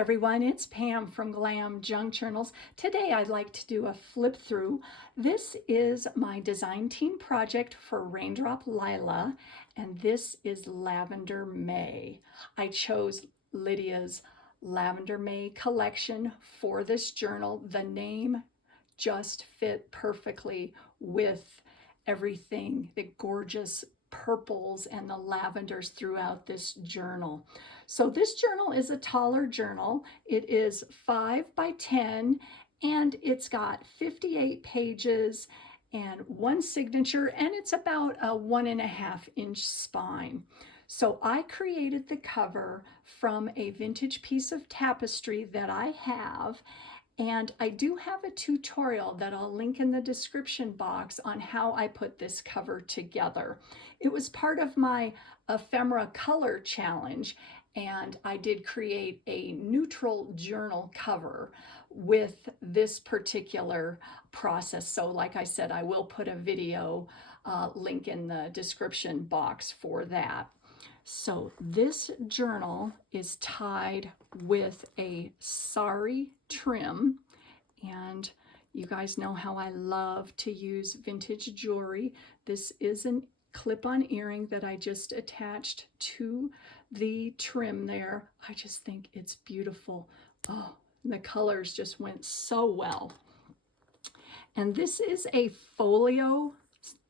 everyone, it's Pam from Glam Junk Journals. Today I'd like to do a flip through. This is my design team project for Raindrop Lila, and this is Lavender Mae. I chose Lydia's Lavender Mae Collection for this journal. The name just fit perfectly with everything, the gorgeous purples and the lavenders throughout this journal. So this journal is a taller journal. It is 5 by 10 and it's got 58 pages and one signature, and it's about a 1.5-inch spine. So I created the cover from a vintage piece of tapestry that I have, and I do have a tutorial that I'll link in the description box on how I put this cover together. It was part of my Ephemera Color challenge, and I did create a neutral journal cover with this particular process. So like I said, I will put a video link in the description box for that. So this journal is tied with a sari trim, and you guys know how I love to use vintage jewelry. This is a clip-on earring that I just attached to the trim there. I just think it's beautiful. Oh, the colors just went so well. And this is a folio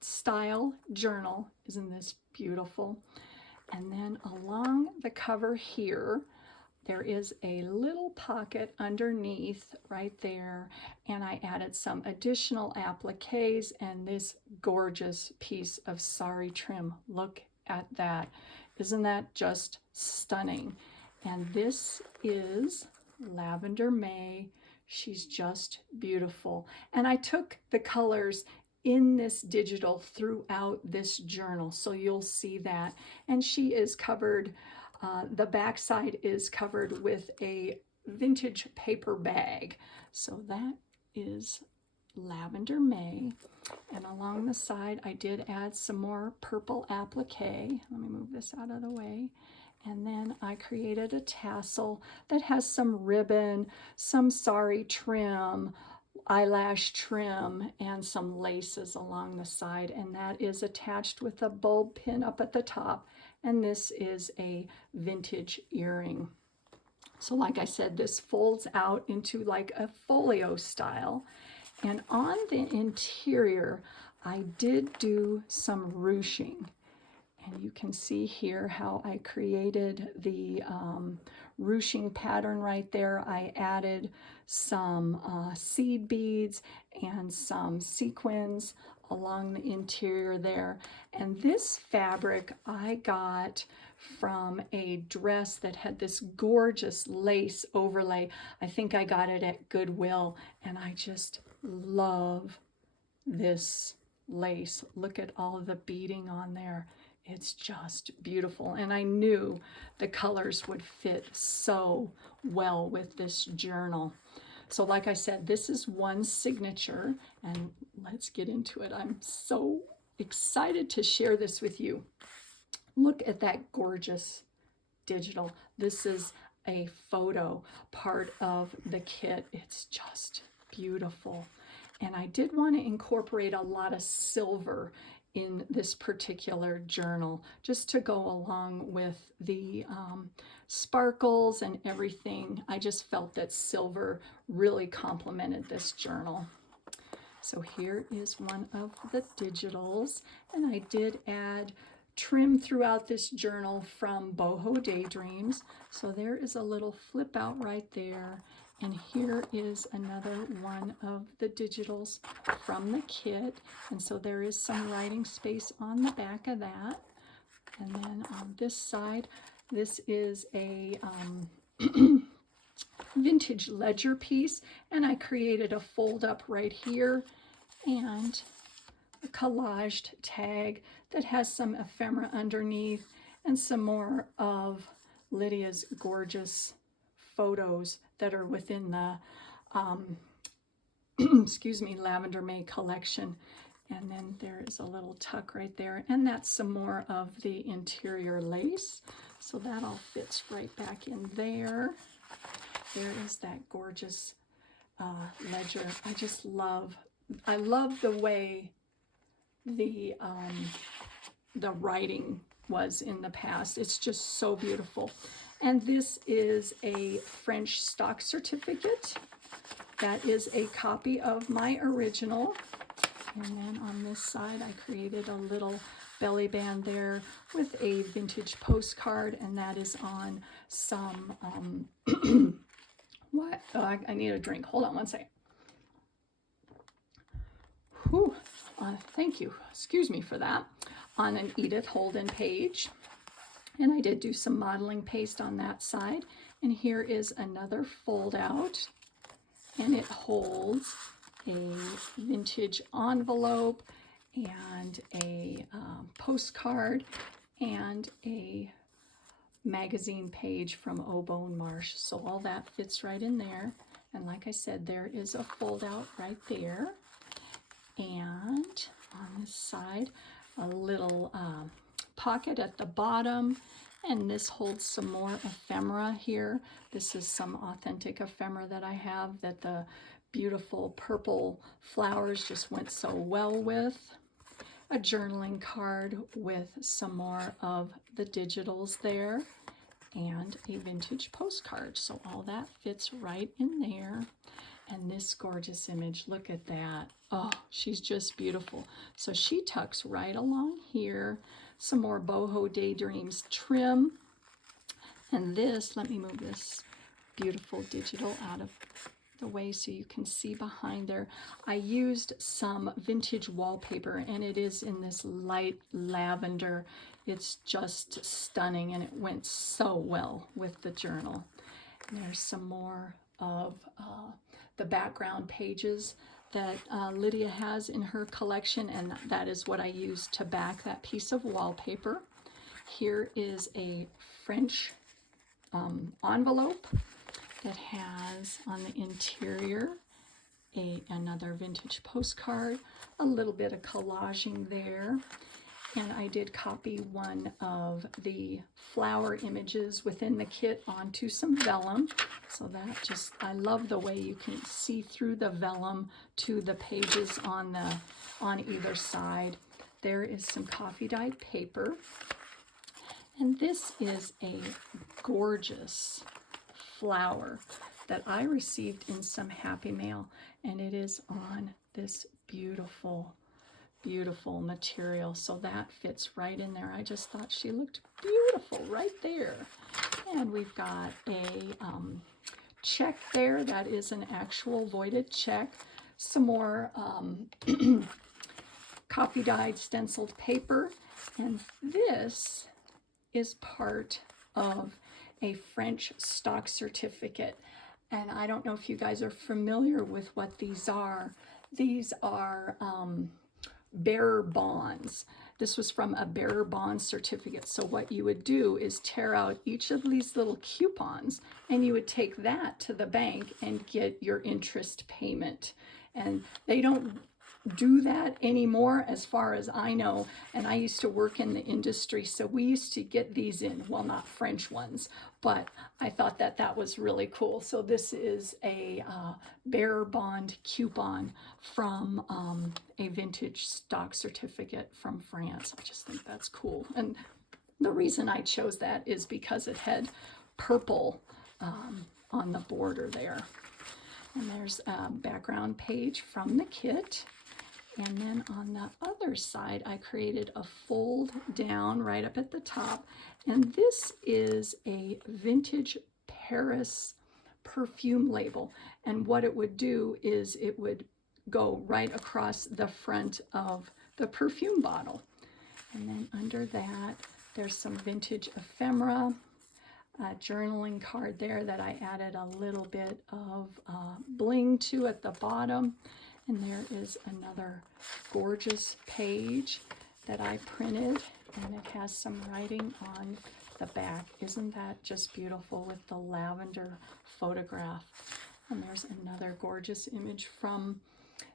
style journal. Isn't this beautiful? And then along the cover here, there is a little pocket underneath right there, and I added some additional appliques and this gorgeous piece of sari trim. Look at that. Isn't that just stunning? And this is Lavender Mae. She's just beautiful. And I took the colors in this digital throughout this journal, so you'll see that. And she is covered, the back side is covered with a vintage paper bag. So that is Lavender Mae. And along the side I did add some more purple applique. Let me move this out of the way. And then I created a tassel that has some ribbon, some sari trim, eyelash trim, and some laces along the side, and that is attached with a bulb pin up at the top. And this is a vintage earring. So like I said, this folds out into like a folio style. And on the interior I did do some ruching, and you can see here how I created the ruching pattern right there. I added some seed beads and some sequins along the interior there. And this fabric I got from a dress that had this gorgeous lace overlay. I think I got it at Goodwill, and I just love this lace. Look at all of the beading on there. It's just beautiful, and I knew the colors would fit so well with this journal. So like I said, this is one signature, and let's get into it. I'm so excited to share this with you. Look at that gorgeous digital. This is a photo part of the kit. It's just beautiful. And I did want to incorporate a lot of silver in this particular journal, just to go along with the sparkles and everything. I just felt that silver really complemented this journal. So here is one of the digitals, and I did add trim throughout this journal from Bohodaydreams. So there is a little flip out right there. And here is another one of the digitals from the kit. And so there is some writing space on the back of that. And then on this side, this is a vintage ledger piece. And I created a fold up right here and a collaged tag that has some ephemera underneath and some more of Lydia's gorgeous photos that are within the excuse me, Lavender Mae Collection. And then there is a little tuck right there, and that's some more of the interior lace. So that all fits right back in there. there is that gorgeous ledger. I love the way the writing was in the past. It's just so beautiful. And this is a French stock certificate. That is a copy of my original. And then on this side, I created a little belly band there with a vintage postcard, and that is on some, what? Oh, I need a drink. Hold on one second. Whew. Thank you. Excuse me for that. On an Edith Holden page. And I did do some modeling paste on that side. And here is another fold out. And it holds a vintage envelope and a postcard and a magazine page from Aubone Marsh. So all that fits right in there. And like I said, there is a fold out right there. And on this side, a little pocket at the bottom. And this holds some more ephemera here. This is some authentic ephemera that I have that the beautiful purple flowers just went so well with. A journaling card with some more of the digitals there. And a vintage postcard. So all that fits right in there. And this gorgeous image, look at that. Oh, she's just beautiful. So she tucks right along here. Some more Bohodaydreams trim. And this, let me move this beautiful digital out of the way so you can see behind there. I used some vintage wallpaper, and it is in this light lavender. It's just stunning, and it went so well with the journal. And there's some more of the background pages that Lydia has in her collection, and that is what I used to back that piece of wallpaper. Here is a French envelope that has on the interior another vintage postcard, a little bit of collaging there. And I did copy one of the flower images within the kit onto some vellum. So that just, I love the way you can see through the vellum to the pages on either side. There is some coffee dyed paper. And this is a gorgeous flower that I received in some Happy Mail, and it is on this beautiful material, so that fits right in there. I just thought she looked beautiful right there. And we've got a check there. That is an actual voided check. Some more coffee dyed stenciled paper, and this is part of a French stock certificate. And I don't know if you guys are familiar with what these are. These are bearer bonds. This was from a bearer bond certificate. So what you would do is tear out each of these little coupons, and you would take that to the bank and get your interest payment. And they don't do that anymore as far as I know, and I used to work in the industry, so we used to get these in, well, not French ones, but I thought that that was really cool. So this is a bearer bond coupon from a vintage stock certificate from France. I just think that's cool, and the reason I chose that is because it had purple on the border there. And there's a background page from the kit. And then on the other side, I created a fold down right up at the top. And this is a vintage Paris perfume label. And what it would do is it would go right across the front of the perfume bottle. And then under that, there's some vintage ephemera, a journaling card there that I added a little bit of bling to at the bottom. And there is another gorgeous page that I printed, and it has some writing on the back. Isn't that just beautiful with the lavender photograph? And there's another gorgeous image from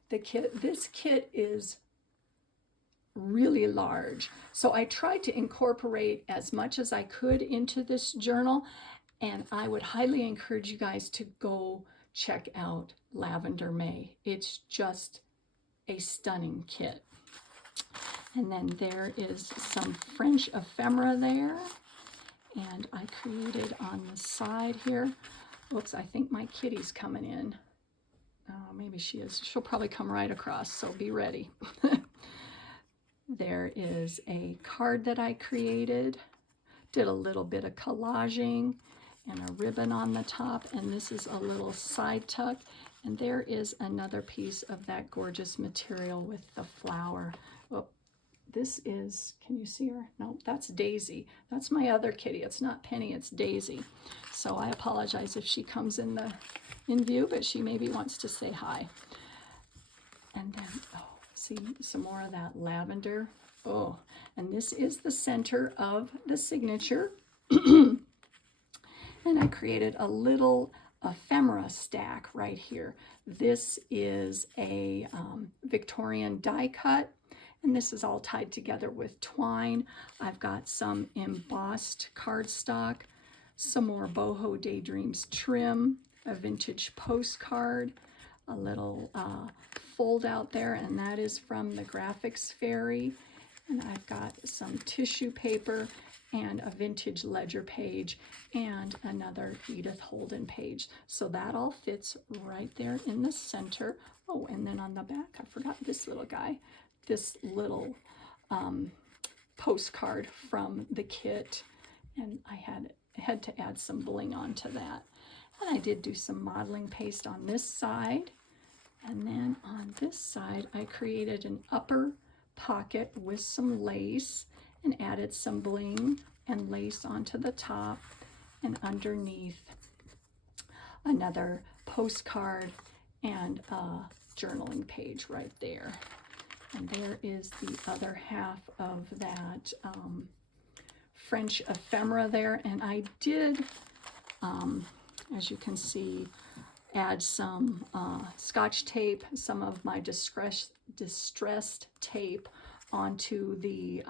the kit. This kit is really large, so I tried to incorporate as much as I could into this journal, And I would highly encourage you guys to go check out Lavender Mae. It's just a stunning kit. And then there is some French ephemera there. And I created on the side here. Oops, I think my kitty's coming in. Oh, maybe she is. She'll probably come right across, so be ready. There is a card that I created. Did a little bit of collaging and a ribbon on the top. And this is a little side tuck. And there is another piece of that gorgeous material with the flower. Oh, this is, can you see her? No, that's Daisy. That's my other kitty. It's not Penny, it's Daisy. So I apologize if she comes in view, but she maybe wants to say hi. And then, oh, see some more of that lavender. Oh, and this is the center of the signature. And I created a little ephemera stack right here. This is a Victorian die cut. And this is all tied together with twine. I've got some embossed cardstock, some more Bohodaydreams trim, a vintage postcard, a little fold out there, and that is from the Graphics Fairy. And I've got some tissue paper and a vintage ledger page and another Edith Holden page. So that all fits right there in the center. Oh, and then on the back, I forgot this little guy. This little postcard from the kit, and I had to add some bling onto that. And I did do some modeling paste on this side, and then on this side I created an upper pocket with some lace and added some bling and lace onto the top, and underneath another postcard and a journaling page right there. And there is the other half of that French ephemera there. And I did, as you can see, add some Scotch tape, some of my distressed tape onto the,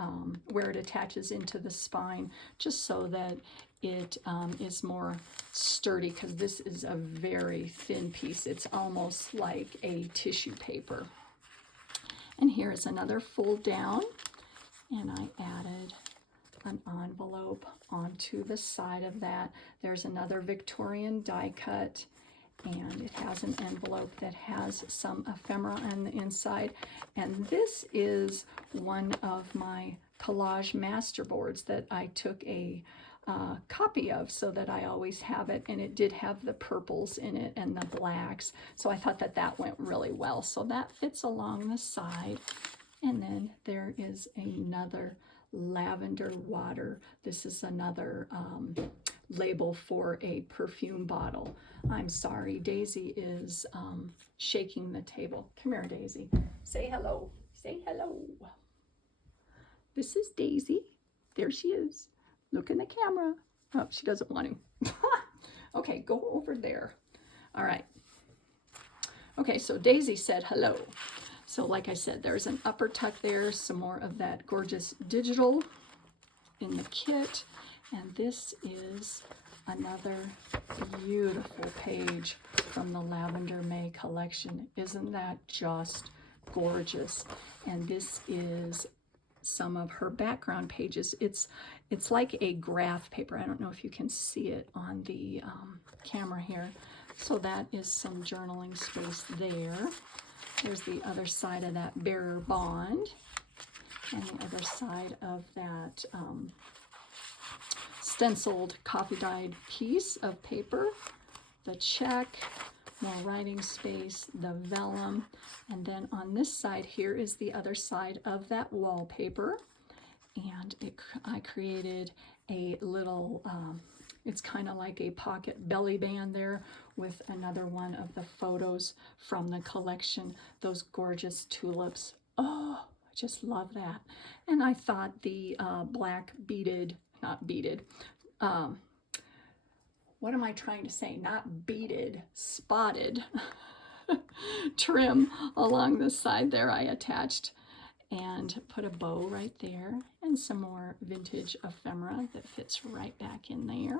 where it attaches into the spine, just so that it is more sturdy, because this is a very thin piece. It's almost like a tissue paper. And here is another fold down, and I added an envelope onto the side of that. There's another Victorian die cut, and it has an envelope that has some ephemera on the inside. And this is one of my collage masterboards that I took a copy of, so that I always have it, and it did have the purples in it and the blacks, so I thought that that went really well. So that fits along the side. And then there is another lavender water. This is another label for a perfume bottle. I'm sorry, Daisy is shaking the table. Come here, Daisy. Say hello. Say hello. This is Daisy. There she is. Look in the camera. Oh, she doesn't want to. Okay, go over there. All right. Okay, so Daisy said hello. So like I said, there's an upper tuck there, some more of that gorgeous digital in the kit. And this is another beautiful page from the Lavender Mae Collection. Isn't that just gorgeous? And this is some of her background pages. It's like a graph paper. I don't know if you can see it on the camera here. So that is some journaling space there. There's the other side of that bearer bond, and the other side of that stenciled copy dyed piece of paper, the check, more writing space, the vellum, and then on this side here is the other side of that wallpaper. And I created a little, it's kind of like a pocket belly band there with another one of the photos from the collection, those gorgeous tulips. Oh, I just love that. And I thought the black beaded, not beaded, what am I trying to say? Not beaded, spotted trim along the side there I attached and put a bow right there and some more vintage ephemera that fits right back in there.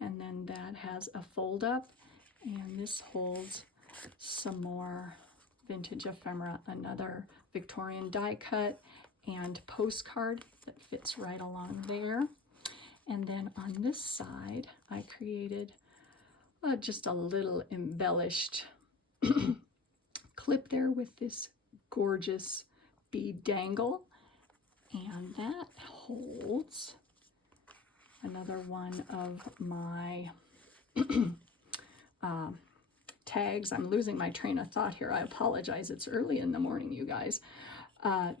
And then that has a fold up, and this holds some more vintage ephemera, another Victorian die cut and postcard that fits right along there. And then on this side, I created just a little embellished clip there with this gorgeous bead dangle. And that holds another one of my tags. I'm losing my train of thought here. I apologize. It's early in the morning, you guys.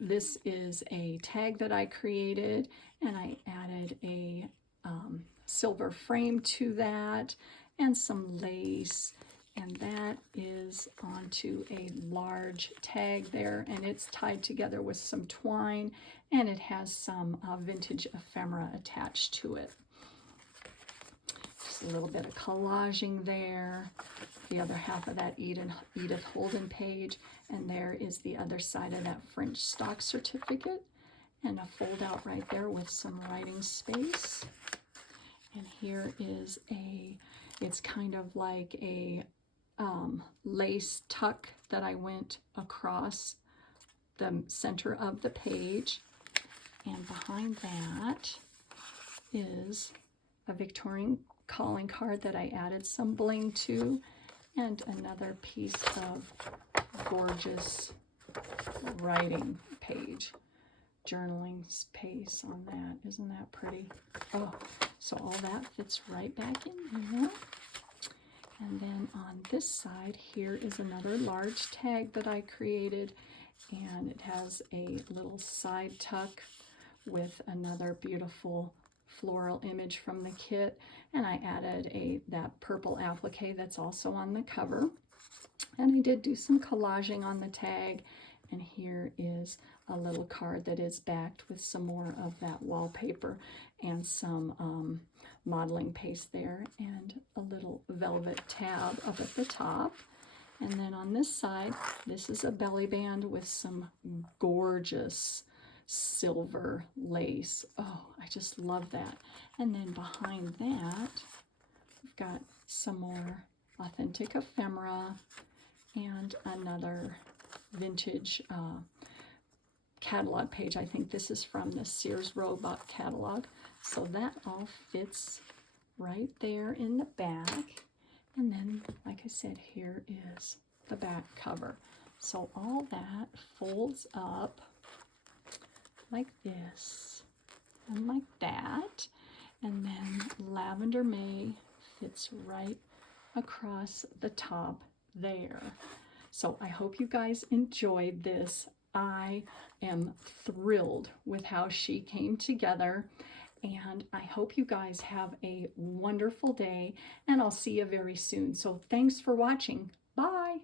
This is a tag that I created, and I added a silver frame to that and some lace, and that is onto a large tag there, and it's tied together with some twine, and it has some vintage ephemera attached to it. Just a little bit of collaging there. The other half of that Edith Holden page, and there is the other side of that French stock certificate, and a fold out right there with some writing space. And here is it's kind of like a lace tuck that I went across the center of the page. And behind that is a Victorian calling card that I added some bling to, and another piece of gorgeous writing page, journaling space on that. Isn't that pretty? Oh, so all that fits right back in here. And then on this side here is another large tag that I created, and it has a little side tuck with another beautiful floral image from the kit, and I added that purple applique that's also on the cover. And I did do some collaging on the tag, and here is a little card that is backed with some more of that wallpaper and some modeling paste there, and a little velvet tab up at the top. And then on this side, this is a belly band with some gorgeous silver lace. Oh, I just love that. And then behind that, we've got some more authentic ephemera and another vintage catalog page. I think this is from the Sears Roebuck catalog. So that all fits right there in the back. And then, like I said, here is the back cover. So all that folds up like this and like that. And then Lavender Mae fits right across the top there. So I hope you guys enjoyed this. I am thrilled with how she came together, and I hope you guys have a wonderful day, and I'll see you very soon. So thanks for watching. Bye.